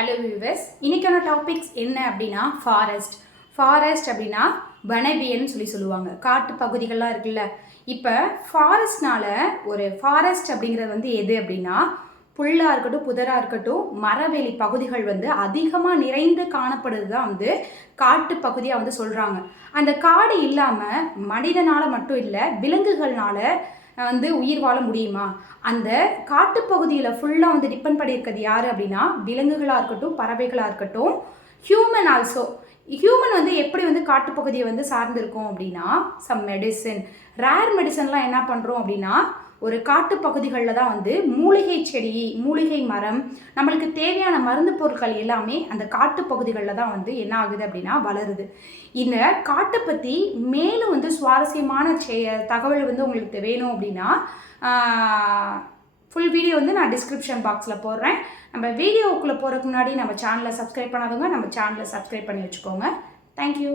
Hello viewers, இன்னைக்கான topics என்ன அப்படின்னா ஃபாரஸ்ட் அப்படின்னா வனவியல்னு சொல்லுவாங்க. காட்டு பகுதிகள்லாம் இருக்குல்ல. இப்போ ஃபாரஸ்ட்னால ஒரு ஃபாரஸ்ட் அப்படிங்கிறது வந்து எது அப்படின்னா புல்லாக இருக்கட்டும், புதராக இருக்கட்டும், மரவெளி பகுதிகள் வந்து அதிகமாக நிறைந்து காணப்படுது தான் வந்து காட்டு பகுதியாக வந்து சொல்கிறாங்க. அந்த காடு இல்லாமல் மனிதனால் மட்டும் இல்லை, விலங்குகள்னால வந்து உயிர் வாழ முடியுமா? அந்த காட்டுப்பகுதியில் ஃபுல்லாக வந்து டிபெண்ட் பண்ணியிருக்கிறது யார் அப்படின்னா விலங்குகளாக இருக்கட்டும், பறவைகளாக இருக்கட்டும், ஹியூமன் ஆல்சோ. ஹியூமன் வந்து எப்படி வந்து காட்டுப்பகுதியை வந்து சார்ந்திருக்கும் அப்படின்னா சம் மெடிசன், ரேர் மெடிசன்லாம் என்ன பண்ணுறோம் அப்படின்னா ஒரு காட்டு பகுதிகளில் தான் வந்து மூலிகை செடி, மூலிகை மரம், நம்மளுக்கு தேவையான மருந்து பொருட்கள் எல்லாமே அந்த காட்டு பகுதிகளில் தான் வந்து என்ன ஆகுது அப்படின்னா வளருது. இந்த காட்டை பற்றி மேலும் வந்து சுவாரஸ்யமான தகவல் வந்து உங்களுக்கு வேணும் அப்படின்னா ஃபுல் வீடியோ வந்து நான் டிஸ்கிரிப்ஷன் பாக்ஸில் போடுறேன். நம்ம வீடியோக்குள்ளே போகிறதுக்கு முன்னாடி நம்ம சேனலை சப்ஸ்கிரைப் பண்ணாதவங்க நம்ம சேனலை சப்ஸ்கிரைப் பண்ணி வச்சுக்கோங்க. தேங்க்யூ.